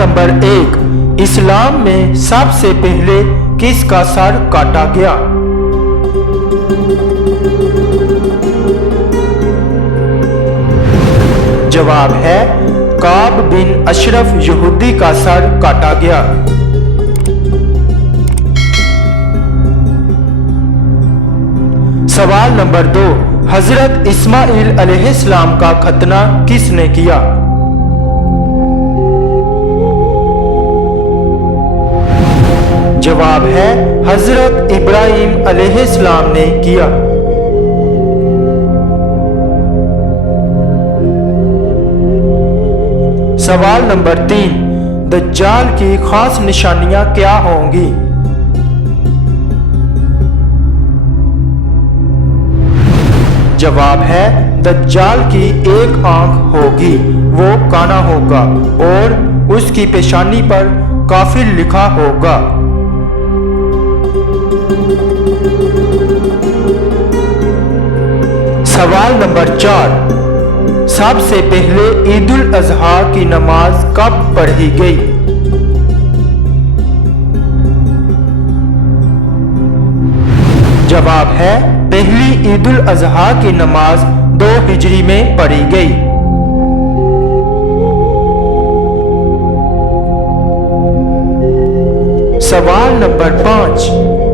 Number 1, इस्लाम में सबसे पहले किसका सर काटा गया? जवाब है काब बिन अशरफ यहूदी का सर काटा गया। सवाल नंबर 2, हजरत इस्माइल अलैहिस्सलाम का खतना किसने किया? जवाब है हजरत इब्राहिम अलैहिस्सलाम ने किया। सवाल नंबर 3, दज्जाल की खास निशानियां क्या होंगी? जवाब है दज्जाल की एक आंख होगी, वो काना होगा और उसकी पेशानी पर काफिर लिखा होगा। सवाल नंबर 4, सबसे पहले ईद उल अजहा की नमाज कब पढ़ी गई? जवाब है पहली ईद उल अजहा की नमाज 2 हिजरी में पढ़ी गई। सवाल नंबर 5,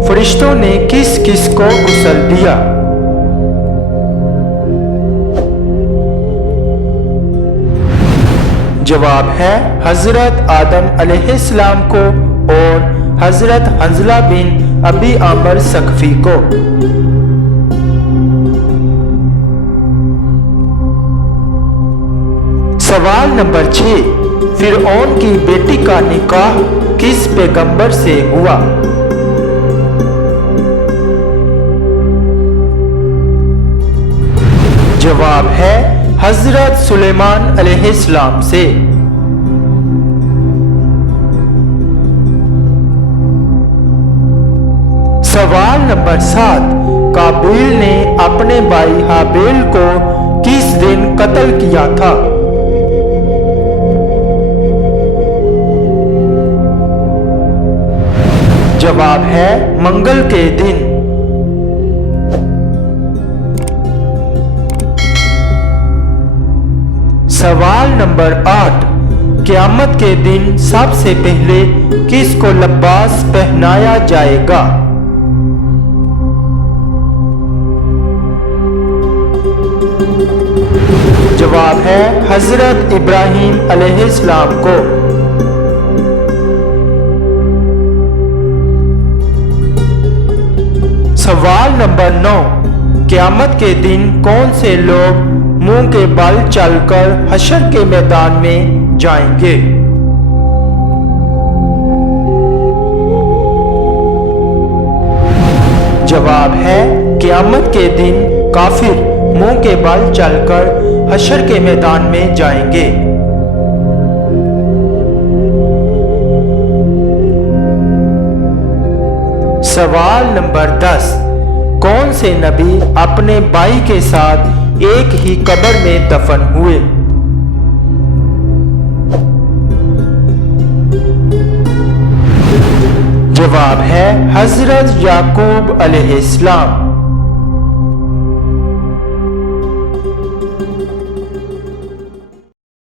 फरिश्तों ने किस किस को गुस्ल दिया? जवाब है हजरत आदम अलैहिस्सलाम को और हजरत हंजला बिन अबी आमर सकफी को। सवाल नंबर 6, फिरऔन की बेटी का निकाह किस पैगंबर से हुआ? जवाब है हजरत सुलेमान अलैहिस्सलाम से। सवाल नंबर 7, काबिल ने अपने भाई हाबिल को किस दिन कत्ल किया था? जवाब है मंगल के दिन। सवाल नंबर 8, क़यामत के दिन सबसे पहले किसको लिबास पहनाया जाएगा? जवाब है हजरत इब्राहिम अलैहिस्सलाम को। सवाल नंबर 9, क़यामत के दिन कौन से लोग मुंह के बल चलकर हशर के मैदान में जाएंगे? जवाब है क़यामत के दिन काफिर मुंह के बल चलकर हशर के मैदान में जाएंगे। सवाल नंबर 10, कौन से नबी अपने भाई के साथ एक ही कब्र में दफन हुए? जवाब है हजरत याकूब अलैहिस्सलाम।